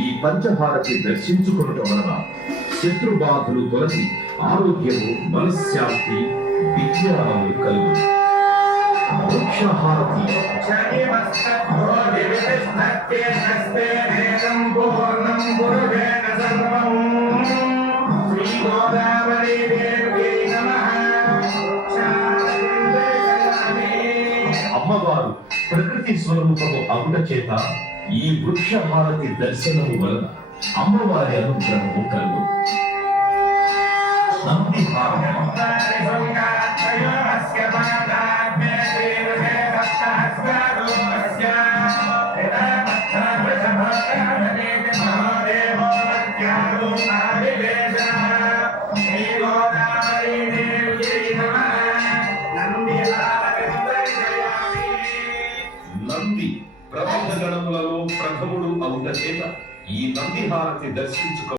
ఈ పంచహారతి దర్శించుకునటం వలన శత్రుబాధలు తొలగి ఆరోగ్యము, మనశ్శాంతి, విజ్ఞానము కలుగు. వృక్షహారతి అమ్మవారు ప్రకృతి స్వరూపము అగుట చేత ఈ వృక్షహారతి దర్శనము వలన అమ్మవారి అనుగ్రహము కలుగు. నంది నంది ప్రబంధ గణములలో ప్రథముడు అవుట చేత ఈ నంది హారతి దర్శించుకో.